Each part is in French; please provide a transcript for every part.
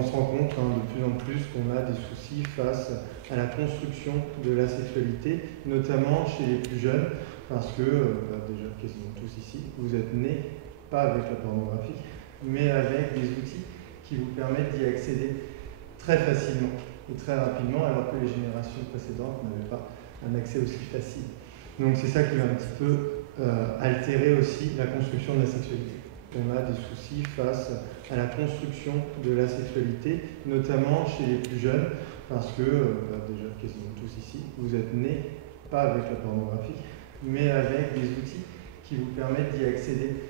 On se rend compte de plus en plus qu'on a des soucis face à la construction de la sexualité, notamment chez les plus jeunes, parce que, déjà quasiment tous ici, vous êtes nés, pas avec la pornographie, mais avec des outils qui vous permettent d'y accéder très facilement et très rapidement, alors que les générations précédentes n'avaient pas un accès aussi facile. Donc c'est ça qui va un petit peu altérer aussi la construction de la sexualité. On a des soucis face à la construction de la sexualité, notamment chez les plus jeunes, parce que, déjà quasiment tous ici, vous êtes nés, pas avec la pornographie, mais avec des outils qui vous permettent d'y accéder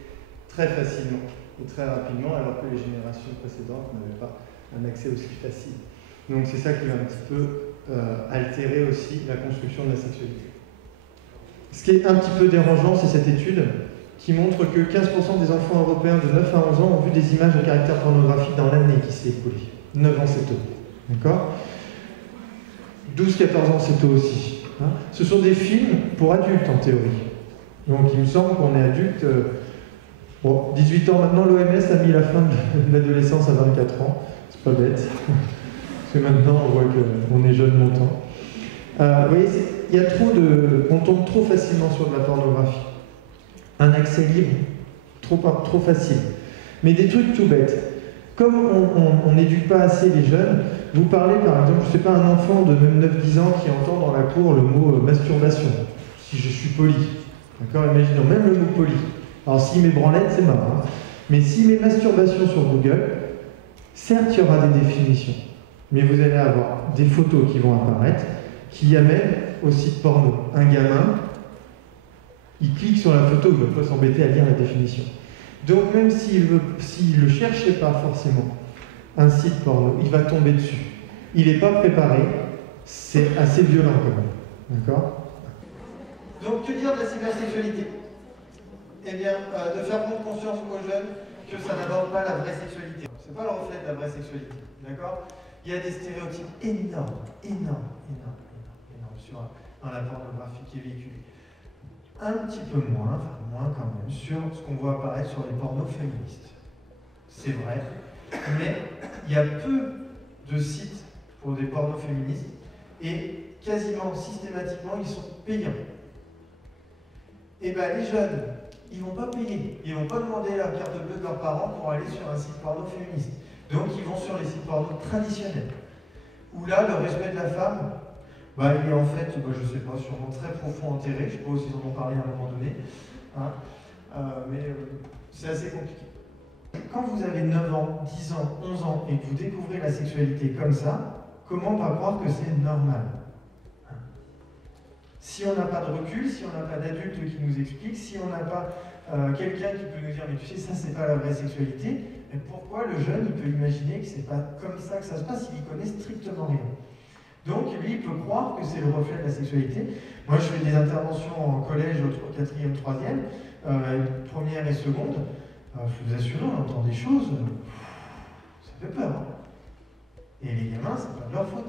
très facilement et très rapidement, alors que les générations précédentes n'avaient pas un accès aussi facile. Donc c'est ça qui va un petit peu altérer aussi la construction de la sexualité. Ce qui est un petit peu dérangeant, c'est cette étude qui montre que 15% des enfants européens de 9 à 11 ans ont vu des images à caractère pornographique dans l'année qui s'est écoulée. 9 ans, c'est tôt. D'accord ? 12-14 ans, c'est tôt aussi. Ce sont des films pour adultes, en théorie. Donc, il me semble qu'on est adulte. 18 ans maintenant, l'OMS a mis la fin de l'adolescence à 24 ans. C'est pas bête. Parce que maintenant, on voit qu'on est jeune longtemps. Vous voyez, il y a on tombe trop facilement sur de la pornographie. Un accès libre, trop facile. Mais des trucs tout bêtes. Comme on n'éduque pas assez les jeunes, vous parlez par exemple, je ne sais pas, un enfant de même 9-10 ans qui entend dans la cour le mot masturbation, si je suis poli. D'accord ? Imaginons, même le mot poli. Alors s'il met branlette, c'est marrant. Mais s'il met masturbation sur Google, certes, il y aura des définitions. Mais vous allez avoir des photos qui vont apparaître, qui amènent au site porno. Un gamin, il clique sur la photo, il ne va pas s'embêter à lire la définition. Donc même s'il ne cherchait pas forcément un site porno, il va tomber dessus. Il n'est pas préparé, c'est assez violent quand même. D'accord ? Donc que dire de la cybersexualité ? Eh bien, de faire prendre conscience aux jeunes que ça n'aborde pas la vraie sexualité. C'est pas le reflet de la vraie sexualité. D'accord ? Il y a des stéréotypes énormes dans la pornographie qui est véhiculée. Un petit peu moins quand même, sur ce qu'on voit apparaître sur les pornos féministes. C'est vrai, mais il y a peu de sites pour des pornos féministes et quasiment systématiquement ils sont payants. Et bien les jeunes, ils ne vont pas payer, ils ne vont pas demander la carte bleue de leurs parents pour aller sur un site porno féministe. Donc ils vont sur les sites porno traditionnels, où là le respect de la femme, il est en fait, je ne sais pas, sûrement très profond enterré, je ne sais pas s'ils en ont parlé à un moment donné, mais c'est assez compliqué. Quand vous avez 9 ans, 10 ans, 11 ans et que vous découvrez la sexualité comme ça, comment pas croire que c'est normal ? Si on n'a pas de recul, si on n'a pas d'adulte qui nous explique, si on n'a pas quelqu'un qui peut nous dire « mais tu sais, ça c'est pas la vraie sexualité », mais pourquoi le jeune il peut imaginer que c'est pas comme ça que ça se passe, il connaît strictement rien. Donc lui il peut croire que c'est le reflet de la sexualité. Moi je fais des interventions en collège, au 4e, 3e, première et seconde. Je vous assure, on entend des choses, ça fait peur. Et les gamins, c'est pas de leur faute.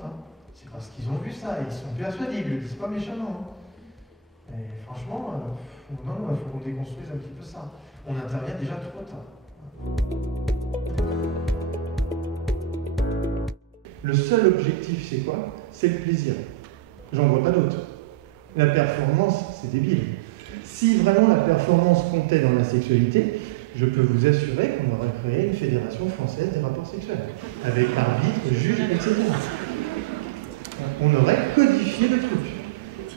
C'est parce qu'ils ont vu ça, et ils sont persuadés, ils ne le disent pas méchamment. Et franchement, il faut qu'on déconstruise un petit peu ça. On intervient déjà trop tard. Le seul objectif, c'est quoi ? C'est le plaisir. J'en vois pas d'autre. La performance, c'est débile. Si vraiment la performance comptait dans la sexualité, je peux vous assurer qu'on aurait créé une fédération française des rapports sexuels, avec arbitre, juge, etc. On aurait codifié le truc.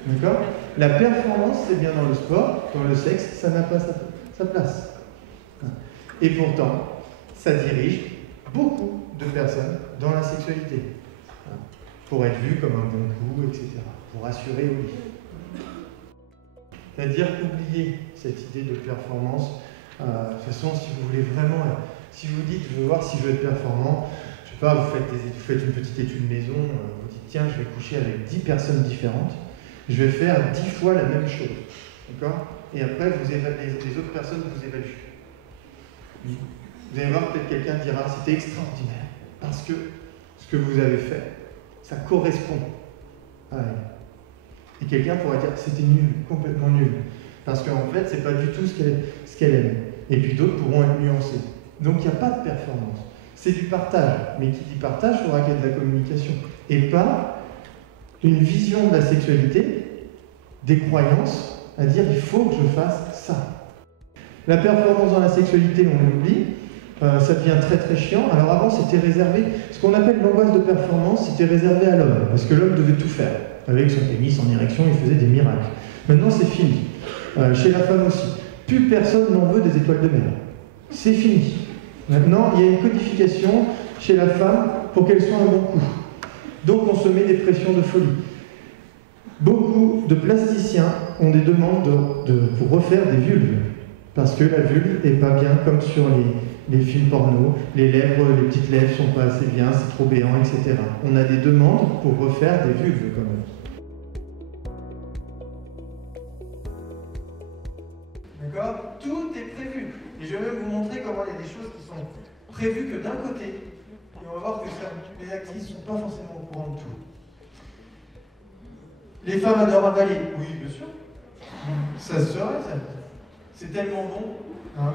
D'accord ? La performance, c'est bien dans le sport, dans le sexe, ça n'a pas sa place. Et pourtant, ça dirige beaucoup de personnes dans la sexualité. Pour être vu comme un bon coup, etc. Pour assurer oui. C'est-à-dire oublier cette idée de performance. De toute façon, si vous voulez vraiment, si vous dites, je veux voir si je veux être performant, je sais pas, vous faites une petite étude maison, vous dites, tiens, je vais coucher avec 10 personnes différentes, je vais faire 10 fois la même chose. D'accord ? Et après, les autres personnes vous évaluent. Vous allez voir, peut-être quelqu'un dira, c'était extraordinaire, parce que ce que vous avez fait, ça correspond à elle. Et quelqu'un pourrait dire, c'était nul, complètement nul. Parce qu'en fait, c'est pas du tout ce qu'elle aime. Et puis d'autres pourront être nuancés. Donc il n'y a pas de performance. C'est du partage, mais qui dit partage, il faudra qu'il y ait de la communication. Et pas une vision de la sexualité, des croyances, à dire il faut que je fasse ça. La performance dans la sexualité, on l'oublie, ça devient très très chiant. Alors avant, c'était réservé, ce qu'on appelle l'angoisse de performance, c'était réservé à l'homme, parce que l'homme devait tout faire. Avec son pénis en érection, il faisait des miracles. Maintenant, c'est fini. Chez la femme aussi. Plus personne n'en veut des étoiles de mer. C'est fini. Maintenant, il y a une codification chez la femme pour qu'elle soit un bon coup. Donc on se met des pressions de folie. Beaucoup de plasticiens ont des demandes pour refaire des vulves. Parce que la vulve n'est pas bien comme sur les films porno, les lèvres, les petites lèvres sont pas assez bien, c'est trop béant, etc. On a des demandes pour refaire des vulves quand même. D'accord? Tout est prévu. Et je vais même vous montrer comment il y a des choses qui sont prévues que d'un côté, et on va voir que les actrices ne sont pas forcément au courant de tout. Les femmes adorent avaler. Oui, bien sûr. Ça se serait, ça. C'est tellement bon. Hein.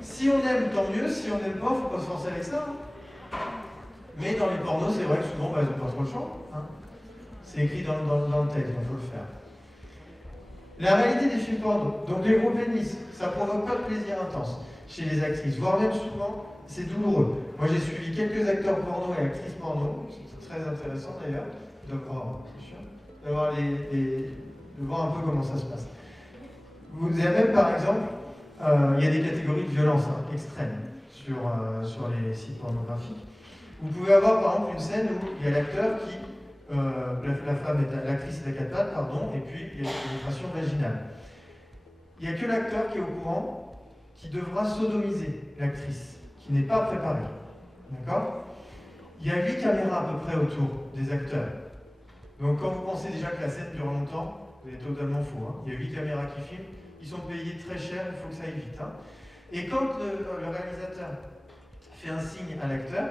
Si on aime, tant mieux. Si on n'aime pas, il ne faut pas se forcer avec ça. Hein. Mais dans les pornos, c'est vrai que souvent, ils n'ont pas trop le choix. Hein. C'est écrit dans le texte, il faut le faire. La réalité des films porno, donc les gros pénis, ça ne provoque pas de plaisir intense chez les actrices, voire même souvent, c'est douloureux. Moi, j'ai suivi quelques acteurs porno et actrices porno, c'est très intéressant d'ailleurs, de voir un peu comment ça se passe. Vous avez même, par exemple, il y a des catégories de violence extrêmes sur les sites pornographiques. Vous pouvez avoir, par exemple, une scène où il y a l'acteur qui l'actrice est à quatre pattes, pardon, et puis il y a une pénétration vaginale. Il n'y a que l'acteur qui est au courant qui devra sodomiser l'actrice, qui n'est pas préparée. D'accord? Il y a 8 caméras à peu près autour des acteurs. Donc quand vous pensez déjà que la scène dure longtemps, vous êtes totalement faux. Hein. Il y a 8 caméras qui filment, ils sont payés très cher, il faut que ça aille vite. Hein. Et quand le réalisateur fait un signe à l'acteur,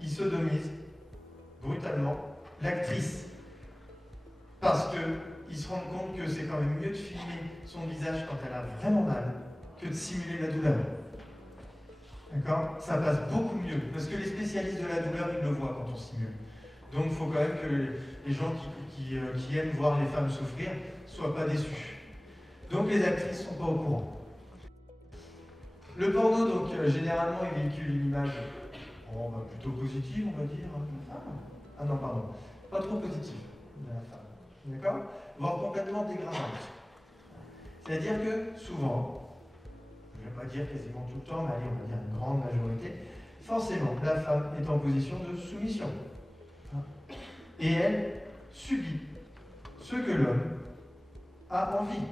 il sodomise brutalement l'actrice. Parce qu'ils se rendent compte que c'est quand même mieux de filmer son visage quand elle a vraiment mal que de simuler la douleur. D'accord? Ça passe beaucoup mieux. Parce que les spécialistes de la douleur, ils le voient quand on simule. Donc il faut quand même que les gens qui aiment voir les femmes souffrir ne soient pas déçus. Donc les actrices ne sont pas au courant. Le porno, donc, généralement, il véhicule une image plutôt positive, on va dire, de la femme. Ah non, pardon. Pas trop positive de la femme. D'accord? Voire complètement dégradante. C'est-à-dire que souvent, je ne vais pas dire quasiment tout le temps, mais allez, on va dire une grande majorité, forcément, la femme est en position de soumission. Et elle subit ce que l'homme a envie.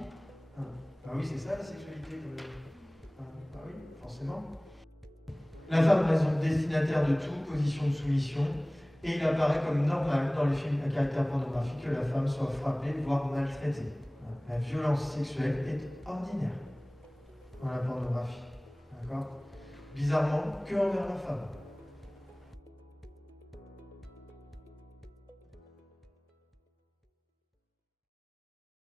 Ah oui, c'est ça la sexualité. Ah oui, forcément. La femme reste donc destinataire de toute position de soumission. Et il apparaît comme normal dans les films à caractère pornographique que la femme soit frappée, voire maltraitée. La violence sexuelle est ordinaire dans la pornographie. D'accord? Bizarrement, que envers la femme.